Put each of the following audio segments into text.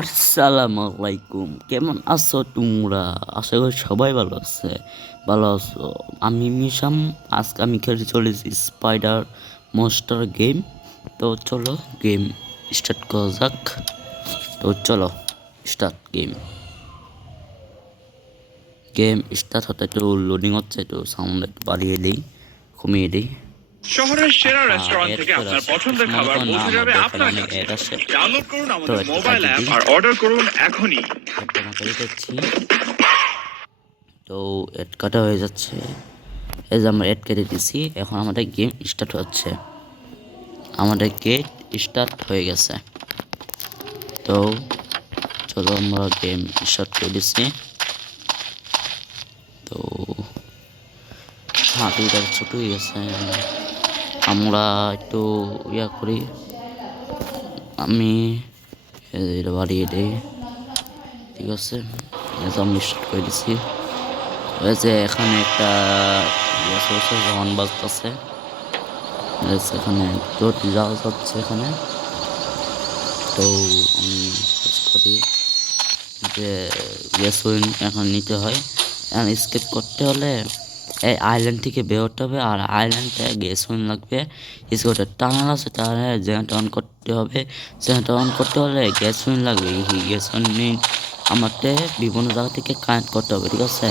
আসসালামু আলাইকুম, কেমন আছো তোমরা? আশা করি সবাই ভালো আছো। আমি মিশাম। আজকে আমি খেলতে চলেছি স্পাইডার মনস্টার গেম। তো চলো গেম স্টার্ট করা যাক। তো চলো স্টার্ট গেম স্টার্ট হতে একটু লোডিং হচ্ছে, একটু সাউন্ড একটু বাড়িয়ে দিই, কমিয়ে দিই। শহরের সেরা হ্যাঁ, রেস্টুরেন্ট এড থেকে করে আপনার আছে, পছন্দের মনে খাবার করো না পৌঁছে যাবে আমাদের খেলা আপনার অনেক কাছে। এড আছে। ডাউনলোড করুন তো আমাদের একটা মোবাইল কাটি অ্যাপ দিই, আর অর্ডার করুন এখনই। একটা মাথা দিতেছি। তো এড কাটা হয়ে যাচ্ছে। এই যে আমরা এড কেটে দিছি, এখন আমাদের গেম স্টার্ট হচ্ছে। আমাদের গেট স্টার্ট হয়ে গেছে। তো চলো আমরা গেম স্টার্ট করে দিচ্ছি। তো হাতিটা ছোট হয়ে গেছে, আমরা একটু ইয়া করি। আমি এটা বাড়িয়ে দিই, ঠিক আছে। আমি স্টার্ট করে দিচ্ছি। ওই যে এখানে একটা হর্ন বাজতেছে, এখানে যাওয়া যাচ্ছে এখানে। তো আমি করি যে গ্যাসোলিন এখন নিতে হয়। এখন স্কেপ করতে হলে এই আইল্যান্ড থেকে বেরোতে হবে, আর আইল্যান্ডে গ্যাসোলিন লাগবে। স্কেপের টানেল আছে, টানেল জেনারেটর অন করতে হবে। জেনারেটর অন করতে হলে গ্যাসোলিন লাগবে। এই গ্যাসোলিন আমাদের বিভিন্ন জায়গা থেকে কানেক্ট করতে হবে, ঠিক আছে।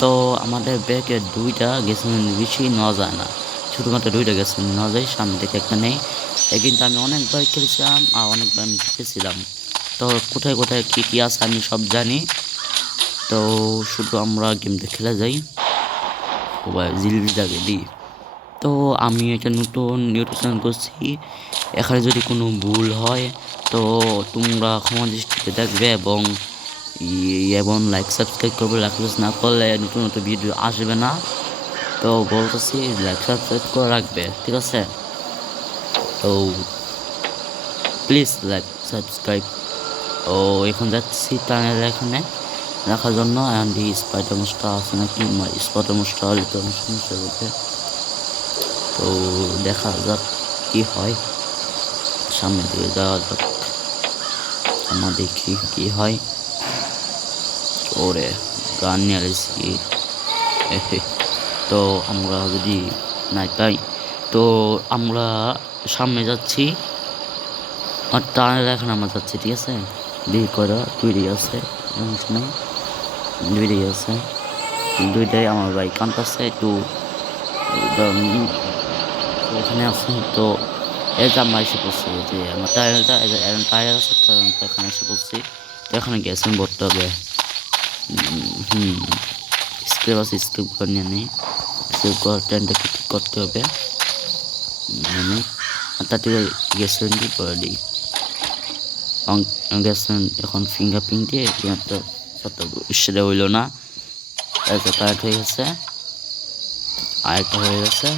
তো আমাদের ব্যাগে দুইটা গ্যাসোলিন, বেশি নেওয়া যায় না, শুধুমাত্র দুইটা গ্যাসোলিন নেওয়া যায়। সামনে থেকে একটা নেই। কিন্তু আমি অনেকবার খেলেছিলাম আর অনেকবার আমি জিতেছিলাম। তো কোথায় কোথায় কী কী আছে আমি সব জানি। তো শুধু আমরা গেমটা খেলা যাই, সবাই জিলবিটাকে দিই। তো আমি একটা নতুন ইউটিউব চ্যানেল করছি, এখানে যদি কোনো ভুল হয় তো তোমরা ক্ষমা দৃষ্টিতে দেখবে, এবং লাইক সাবস্ক্রাইব করবে। লাইক না করলে নতুন নতুন ভিডিও আসবে না। তো বলতেছি লাইক সাবস্ক্রাইব করে রাখবে, ঠিক আছে। তো প্লিজ লাইক সাবস্ক্রাইব। ও এখন যাচ্ছি টানেল এখানে রাখার জন্য। অ্যান্ড স্পাইডার মোস্টার আছে নাকি, স্পাইডার মোস্টার হলে তো অনেক সমস্যা হবে। তো দেখা যাক কি হয়, সামনের দিকে যাওয়া যাক, আমরা দেখি কি হয়। ওরে গান নিয়ে এসেছি। তো আমরা যদি নাই পাই তো আমরা সামনে যাচ্ছি, আর টানেল এখন আমরা যাচ্ছি, ঠিক আছে। বিয়ে করা তৈরি আছে, সময় দুইটাই আছে, দুইটাই আমার ভাই কান্তাছে একটু। এখানে আছে তো এই যে আমরা এসে পড়ছি, যে আমার টায়ারটা টায়ার আছে, এখানে এসে পড়ছি। তো এখানে গ্যাসিন ভরতে হবে। স্ক্রিপ আছে, স্ক্রিপ করে নিয়ে নেই। স্ক্রিপ করে ট্রেনটাকে ঠিক করতে হবে। মানে তার থেকে গ্যাসিন দিয়ে করে দিই। গ্যাসিন এখন ফিঙ্গার প্রিন্ট দিয়ে তো সেটা হইলো না। কারেক্ট হয়ে গেছে, আরেকটা হয়ে গেছে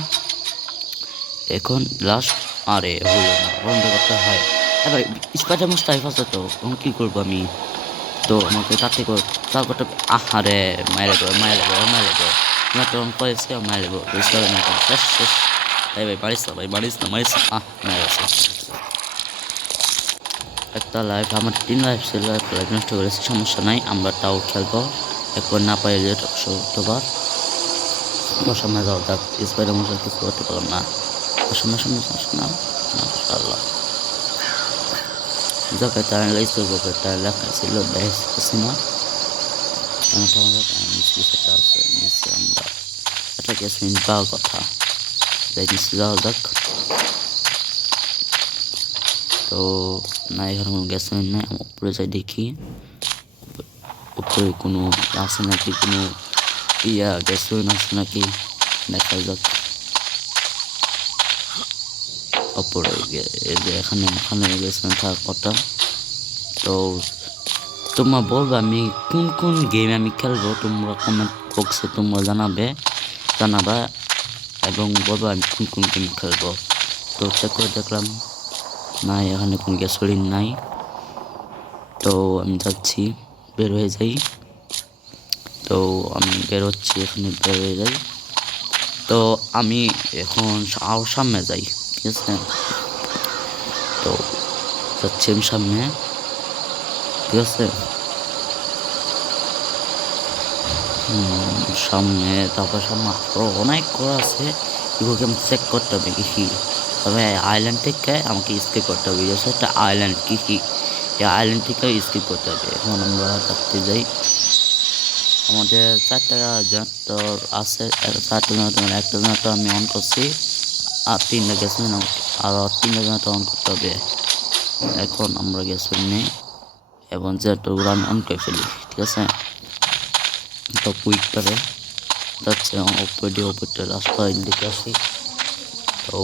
এখন লাস্ট। আরে হলো না, বন্ধ করতে হয়। এবার স্পাইডার মোস্ট টাইপ আছে, তো এখন কী করবো আমি? তো আমাকে তাতে করে চাল করতে। আহারে মায়ের লেবো, মায়ের লেবো, মায়ের লেবো, তোমার তখন কয়েছে মায়ের লেবো, শেষ শেষ। তাই ভাই বাড়িস না, ভাই বাড়িস না, মারিস না। মায়ের আছে একটা লাইফ, আমার 3 লাইফ ছিল, একটা লাইফ নষ্ট করেছি, সমস্যা নাই, আমরা তাও খেলবো। একবার না পাইলে শতবার। সামনে যাওয়া যাক, স্পাইডার মোস্ট কিছু করতে পারলাম না। সামনে সামনে সামনে মাশাআল্লাহ। যাকে তারা লাইছে বকে তারা লেখা ছিল বেশ হাসিনা। সেটা আছে নিচে, আমরা এটা গ্যাসমিন পাওয়ার কথা। যাই নিচে যাওয়া যাক। তো না, এখানে কোনো গ্যাসমিন নেই। আমি উপরে যাই দেখি, উপরে কোনো আছে নাকি, কোনো গ্যাসমিন আছে নাকি, দেখা যাক। উপরে এই যে এখানে এখানে গ্যাসমিন থাকার কথা। তো তোমরা বলবে আমি কোন কোন গেম আমি খেলবো, তোমরা কমেন্ট বক্সে তোমরা জানাবা, এবং বলবো আমি কোন কোন গেম খেলবো। তো চেক করে দেখলাম নাই, এখানে কোনো গ্যাসোলিন নাই। তো আমি যাচ্ছি, বের হয়ে যাই। তো আমি বের হচ্ছি, এখানে বের হয়ে যাই। তো আমি এখন আরও সামনে যাই, ঠিক আছে। তো যাচ্ছি আমি সামনে। ঠিক আছে। সামনে তারপর সামনে আরো অনেক ঘর আছে, এগুলোকে আমি চেক করতে হবে কি কি। তবে আইল্যান্ড থেকে আমাকে স্কিপ করতে হবে, এটা একটা আইল্যান্ড কি কি, এই আইল্যান্ড থেকে স্কিপ করতে হবে। এখন আমরা থাকতে যাই, আমাদের 4টা জেনারেটর আছে, 4টা জেনারেটর, একটা জেনারেটর আমি অন করছি আর 3টা গ্যাস আরো 3টা জেনারেটর অন করতে হবে। এখন আমরা গ্যাস নিই এবং জেনারেটরগুলো আমি অন করে ফেলি, ঠিক আছে। তো কুইক করে যাচ্ছে উপরটা রাস্তা দিকে আসি। তো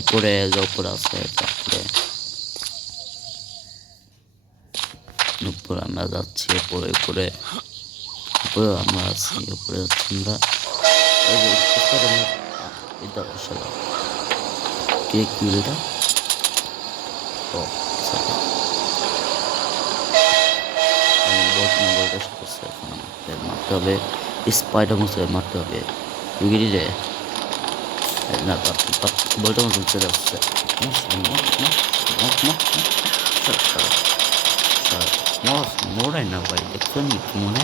উপরে যে উপরে আছে, তারপরে উপরে আমরা যাচ্ছি, উপরে উপরে উপরে আমরা আছি, উপরে যাচ্ছি আমরা। কি এটা? ও মারতে হবে, স্পাইডার মতো মারতে হবে। উইগিরি রে না, বলটা মতন চলে আসছে। মোড়াই না ভাই, দেখছো নি মনে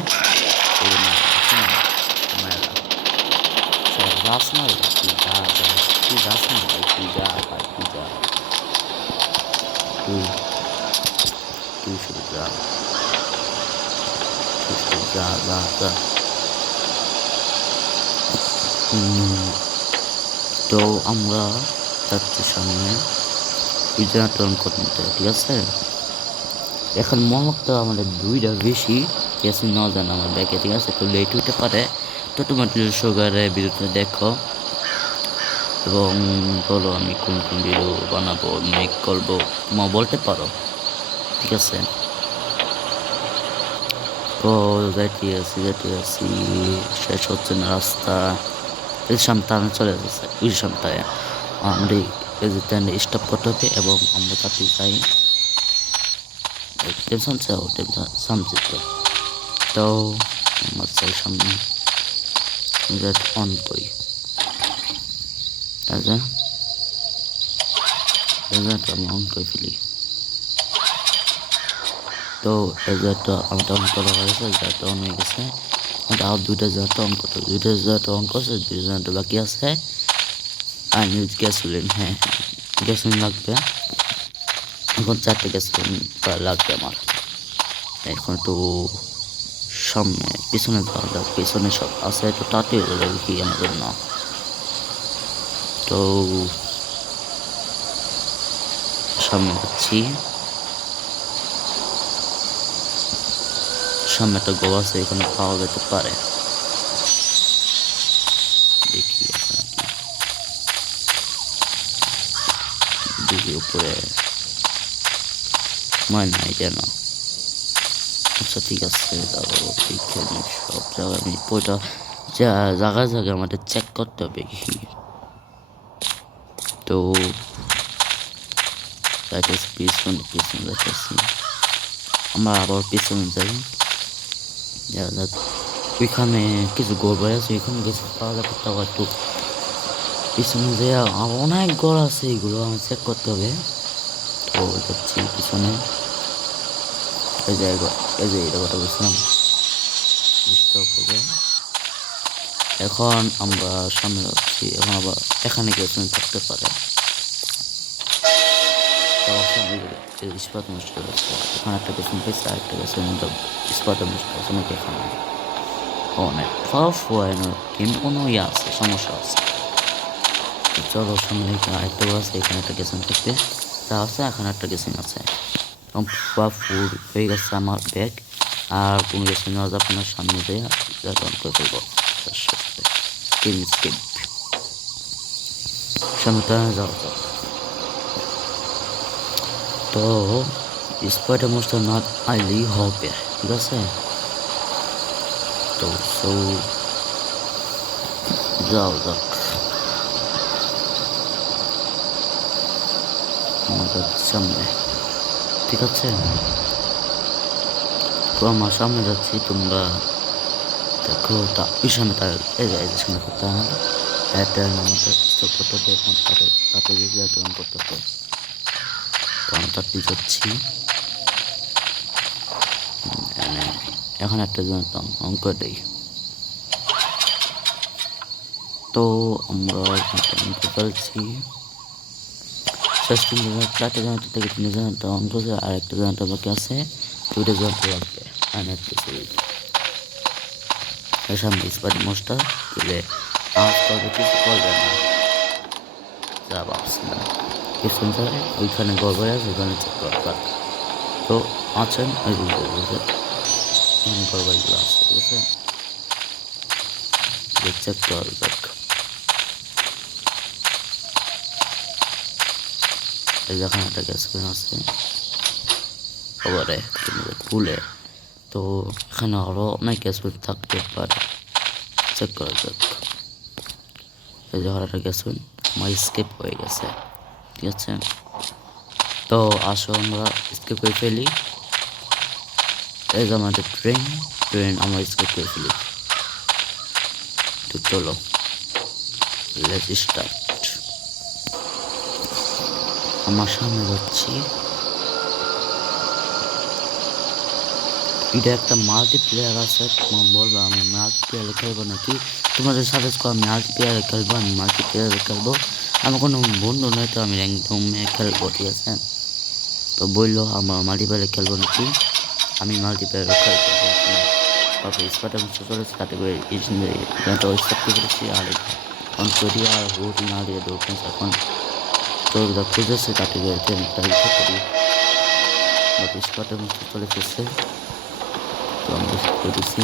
যাস না, তুই যা তুই যাস না ভাই, তুই যা ভাই, তুই যা, তুই তুই শুধু যা, তুই শুধু যা যা যা। তো আমরা যাচ্ছি সামনে টর্ন করতে, ঠিক আছে। এখন মহকটা আমাদের 2টা বেশি গ্যাস নেওয়া যায় না আমার ব্যাগে, ঠিক আছে। তো লেট হইতে পারে, তো তোমার সুগারের ভিডিওটা দেখো এবং বলো আমি কোন কোন ভিডিও বানাবো, মেক করবো, তোমার বলতে পারো, ঠিক আছে। তো যাইতে আছি, শেষ হচ্ছে না রাস্তা, এর সামনে চলে যাচ্ছে, ওই সামটায় আমরা এই স্টপ করতে হবে এবং আমরা তাতে যাই। টেনশন চাও, টেনশন সামনে তো আমার চাই সামনে অন করি, আচ্ছা আমি অন করে ফেলি। তো এজারটা আমাদের অন করা হয়েছে, এজারটা অন হয়ে গেছে। আর 2টা জারটা অন করতে, 2টা জারটা অন করছে, 2টা জারটা বাকি আছে। আর গ্যাসোলিন, হ্যাঁ গ্যাসোলিন লাগবে, এখন 4টে গ্যাসোলিন লাগবে আমার। এখন একটু সামনে পিছনে যাওয়া যাক, পিছনে সব আছে, একটু তাড়াতাড়ি হয়ে যাবে কি আমাদের না। তো সামনে যাচ্ছি, সামনে একটা গোয়া আছে, এখানে পাওয়া যেতে পারে, দেখি দেখি উপরে নাই কেন। আচ্ছা ঠিক আছে, তারপর সব জায়গায় আমি বইটা জায়গায় জায়গায় আমাদের চেক করতে হবে কি। তো পিছনে যাইতেছি, আমরা আবার পিছনে যাই, ওইখানে কিছু গড় আছে, ওইখানে কিছু পাওয়া যাবে, তাও একটু পিছনে যে অনেক ঘর আছে, এগুলো আমার চেক করতে হবে। তো যাচ্ছি পিছনে, এই যে এটা কথা বলছিলাম স্টপ হবে। এখন আমরা সামনে যাচ্ছি, এখন আবার এখানে গেছে থাকতে পারে, ইস্পাত মুশকিল আছে, এখানে একটা গেছে পেয়েছে, আরেকটা গেছে ইস্পাত মুশকিল আছে নাকি, এখানে অনেক কিন্তু কোনো ইয়ে আছে, সমস্যা আছে। চলো সামনে আরেকটা আছে, এখানে একটা গেছেন থাকতে তা আছে, এখানে একটা গেছেন আছে। ফুল হয়ে গেছে আমার ব্যাগ, আর কোনো গেছে নেওয়া যাবে না, সামনে দিয়ে অন করে ফেলবো। সামনেটা যাওয়া যাক। তো স্পাইডার মনস্টার না আইলেই হবে, ঠিক আছে। তো যাও যাক আমাদের সামনে, ঠিক আছে। তো আমার সামনে যাচ্ছি, তোমরা দেখো তা ওই সামনে তার সামনে করতে হবে, আমাদের স্টপ করতে হবে, তাতে করতে হবে। তো আমি তাতে যাচ্ছি, এখন একটা জানতাম অঙ্ক দেই। তো আমরা অঙ্ক ফেলছি। শেষ 4টে জানাতে থেকে 3টে জানাতে অঙ্ক আছে, আর একটা জানাতে বাকি আছে, 2টে জানাতে লাগবে। সামনে স্পাইডার মোস্টার দিলে আজ করবে, কিছু করবে না, যা ভাবছি না কিছু ওইখানে গড়বড় আছে, ওইখানে চেক করা থাক। তো আছেন গড়বড়গুলো আছে, ঠিক আছে, চেক করা যাক। এই যেখানে একটা গ্যাস পেন আছে খবরে খুলে, তো এখানে আরো অনেক গ্যাস পেন থাকতে পারে, চেক করা যাক। এই যে একটা গ্যাস পেন আমার স্কেপ হয়ে গেছে, ঠিক আছে। তো আসো আমরা স্কেপ করে ফেলি। এই যে আমাদের ট্রেন আমরা স্কেপ করে ফেলি। তো চলো লেটস স্টার্ট। আমার সামনে যাচ্ছি। এটা একটা মাল্টিপ্লেয়ার আছে, তোমার বলবো আমি মাল্টিপ্লেয়ারে খেলবো নাকি, তোমাদের সাজেস্ট করো আমি মাল্টিপ্লেয়ারে খেলবো, আমি মাল্টিপ্লেয়ারে খেলবো। আমার কোনো বন্ধু নয়, তো আমি র্যাঙ্কডমে খেলবো, ঠিক আছে। তো বললো আমার মাল্টিপ্লেয়ারে খেলবো নাকি, আমি মাল্টিপ্লেয়ারে খেলবো। তারপর স্পাইডার মোস্টার চলেছে, তাতে করে স্টার্ট করেছি। আর অন করি আর হুট না দিয়ে দৌড়ছেন এখন চোরটা খুঁজেছে, তাতে করে করি স্পাইডার মোস্টার চলে এসেছে। তো আমরা করেছি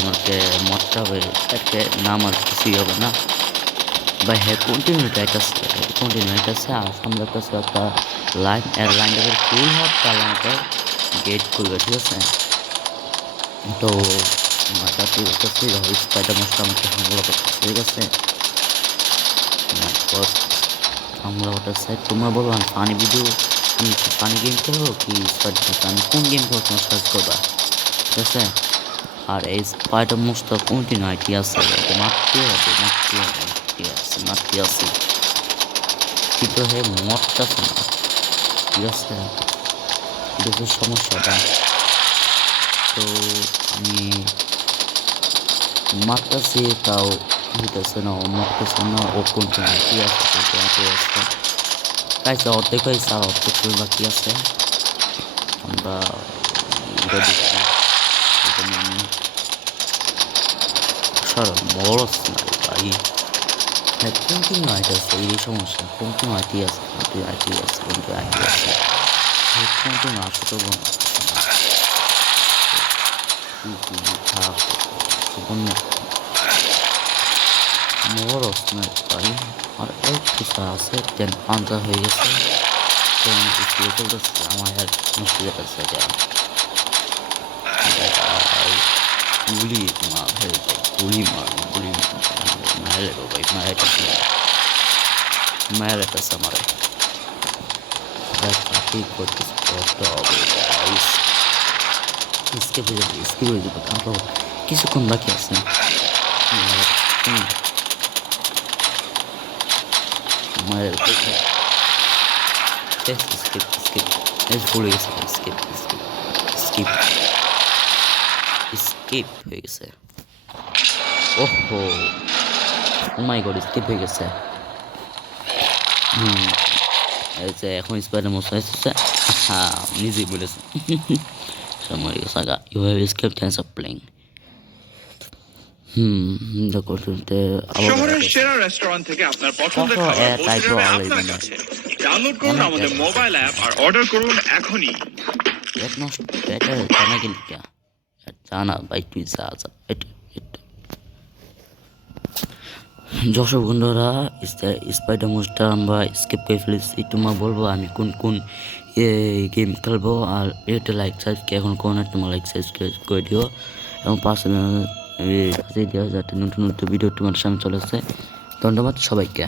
আমাকে মরতে হবে, নাম আর কিছুই হবে না ভাই। হ্যাঁ কন্টিনিউ আছে আর সামনে কাছে একটা লাইন, এর লাইনটাকে ফুল হোক তাহলে আমাকে গেট খুলবে, ঠিক আছে। তো মাথাতে উঠেছি, স্পাইডার মোস্টার আমাকে হামলা করতেছে, ঠিক আছে। হামলা করতেছে, তোমরা বলো আমি ফানি ভিডিও, আমি ফানি গেম খেলবো কি স্পাইডার মোস্টার, আমি কোন গেম খেলবো তোমার সার্চ করবা, ঠিক আছে। আর এই স্পাইডার মোস্টার কন্টিনিউটি আছে, মারতে হবে, মারতে আছে কিন্তু হে মরতেছে না, ঠিক আছে, এটা হচ্ছে সমস্যাটা। তো আমি মারতেছি তাও হইতেছে না, ও মরতেছে না, ও কন্টিনিউটি আছে, কাইছে অর্ধেক হয়েছে আর অর্ধেক বাকি আছে। আমরা এটা দেখছি, মরস না ভাই। হ্যাঁ কন্টিনিউটি আছে, এই সমস্যা, কন্টিনিউটি আছে, কন্টিনিউ আসতে তো মরস না ভাই। আর এক কিছু আছে, দেন পাঞ্জা হয়ে গেছে, চলতেছে আমার আর মুশকিল আছে, গুলি মার হয়ে যায়, গুলি মারে গো ভাই, মারে কাছে আমার ঠিক করতে হবে গাইস। স্কেপ হয়ে যাবে, তারপর কিছুক্ষণ বাকি আছে। মায়ের ভুলে গেছে, স্কিপ হয়ে গেছে। ওহো মাই গড, স্কিপ হয়ে গেছে। এই যে এখন স্পাইডার মোস্টার এসেছে, হ্যাঁ নিজেই বলেছে সময় সাগা you have escaped chances of playing. শহরের সেরা রেস্টুরেন্ট থেকে আপনার পছন্দের খাবার পৌঁছে যাবে আপনার কাছে। ডাউনলোড করুন আমাদের মোবাইল অ্যাপ আর অর্ডার করুন এখনই। জানা ভাই তুই যা দর্শক বন্ধুরা, স্পাইডার মোস্টার আমরা স্কিপ করে ফেলেছি। তোমার বলবো আমি কোন গেম খেলবো, আর এটা লাইক সাবস্ক্রাইব এখন কোন তোমার লাইক সাবস্ক্রাইব করে দিও, এবং পাশে দেওয়া যাতে নতুন ভিডিও তোমার সামনে চলে আসে। ধন্যবাদ সবাইকে।